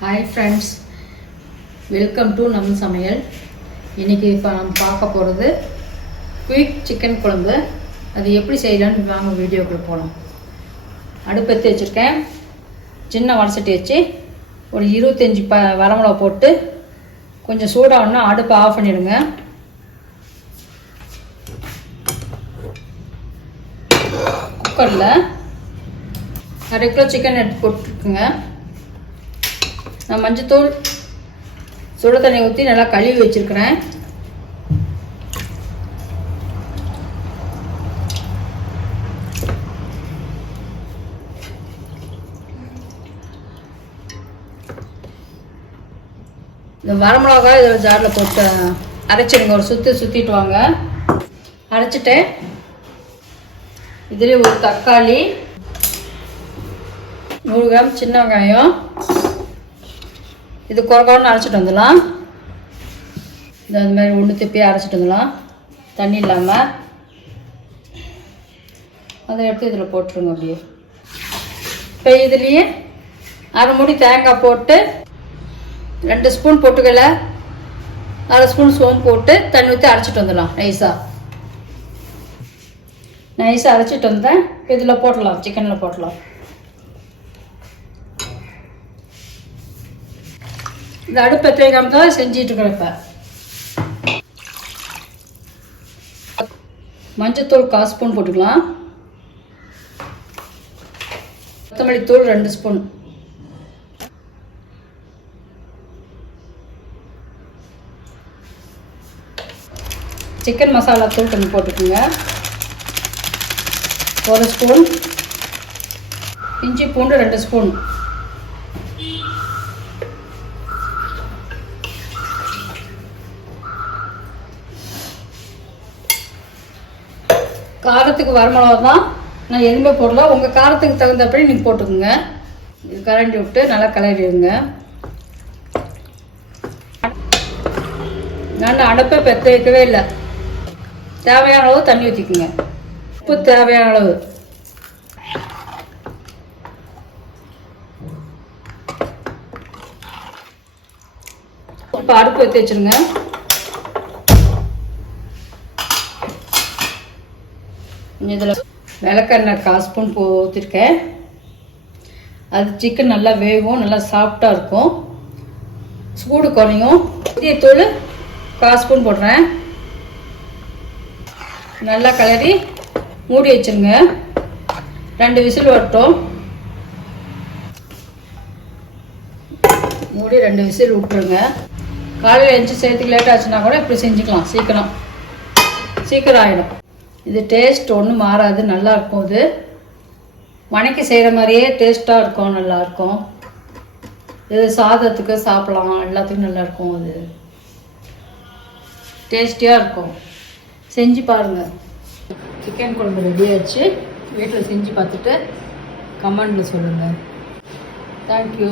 Hi friends, welcome to நம்ம சமையல். இன்றைக்கி இப்போ நம்ம பார்க்க போகிறது குயிக் சிக்கன் குழம்பு. அது எப்படி செய்யலான்னு வாங்க வீடியோக்குள்ளே போகலாம். அடுப்பெத்தி வச்சுருக்கேன். சின்ன வடசட்டி வச்சு ஒரு 25 வரமிளகா போட்டு கொஞ்சம் சூடாகணுன்னா அடுப்பை ஆஃப் பண்ணிவிடுங்க. குக்கரில் 1/2 கிலோ சிக்கன் எடுத்து போட்டுருக்குங்க. நான் மஞ்சத்தூள் சுடு தண்ணி ஊற்றி நல்லா கழுவி வச்சுருக்கிறேன். இந்த வரமிளகாய் இதில் ஜாரில் போட்டு அரைச்சிடுங்க. ஒரு சுற்றிட்டு வாங்க. அரைச்சிட்டு இதுலேயே ஒரு தக்காளி, 100 கிராம் சின்ன வெங்காயம், இது குறைன்னு அரைச்சிட்டு வந்துடலாம். இந்த மாதிரி ஒன்று திப்பி அரைச்சிட்டு வந்துடலாம், தண்ணி இல்லாமல். அதை எடுத்து இதில் போட்டுருங்க. அப்படியே இப்போ இதுலேயே 1/2 மூடி தேங்காய் போட்டு 2 ஸ்பூன் பொட்டுக்கடலை, 1/2 ஸ்பூன் சோம்பு போட்டு தண்ணி ஊற்றி அரைச்சிட்டு வந்துடலாம். நைஸாக அரைச்சிட்டு வந்தேன். இதில் போட்டலாம், சிக்கனில் போட்டலாம். இந்த அடுப்பை தேங்காம தான் செஞ்சிட்டு இருக்கிறப்ப மஞ்சத்தூள் 1/4 ஸ்பூன் போட்டுக்கலாம். கொத்தமல்லி தூள் 2 ஸ்பூன், சிக்கன் மசாலா தூள் கொஞ்சம் போட்டுக்கோங்க. 1 ஸ்பூன், இஞ்சி பூண்டு 2 ஸ்பூன், காரத்துக்கு வரமிளகா தான், நான் எதுவுமே போடல. உங்கள் காரத்துக்கு தகுந்தபடி நீங்கள் போட்டுக்கோங்க. இது கரண்டி விட்டு நல்லா கிளறிடுங்க. நான் அடுப்பை பெற்ற வைக்கவே இல்லை. தேவையான அளவு தண்ணி ஊற்றிக்குங்க. உப்பு தேவையான அளவு. இப்போ அடுப்பு ஊற்றி வச்சுருங்க. இதில் விளக்கெண்ணெய் 1/4 ஸ்பூன் ஊற்றிருக்கேன். அது சிக்கன் நல்லா வேகும், நல்லா சாஃப்டாக இருக்கும், சூடு குறையும். தூள் 1/4 ஸ்பூன் போடுறேன். நல்லா கிளறி மூடி வச்சுருங்க. 2 விசில் வரட்டும். மூடி 2 விசில் விட்டுருங்க. காலையில் எழுந்துச்சி செய்யறதுக்கு லேட் ஆச்சுன்னா கூட இப்படி செஞ்சுக்கலாம். சீக்கிரம் ஆகிடும். இது டேஸ்ட் ஒன்றும் மாறாது, நல்லாயிருக்கும். இது வணக்கி செய்கிற மாதிரியே டேஸ்ட்டாக இருக்கும், நல்லாயிருக்கும். இது சாதத்துக்கு சாப்பிடலாம், எல்லாத்துக்கும் நல்லாயிருக்கும். அது டேஸ்டியாக இருக்கும். செஞ்சு பாருங்கள். சிக்கன் குழம்பு ரெடி ஆச்சு. வீட்டில் செஞ்சு பார்த்துட்டு கமெண்டில் சொல்லுங்கள். தேங்க்யூ.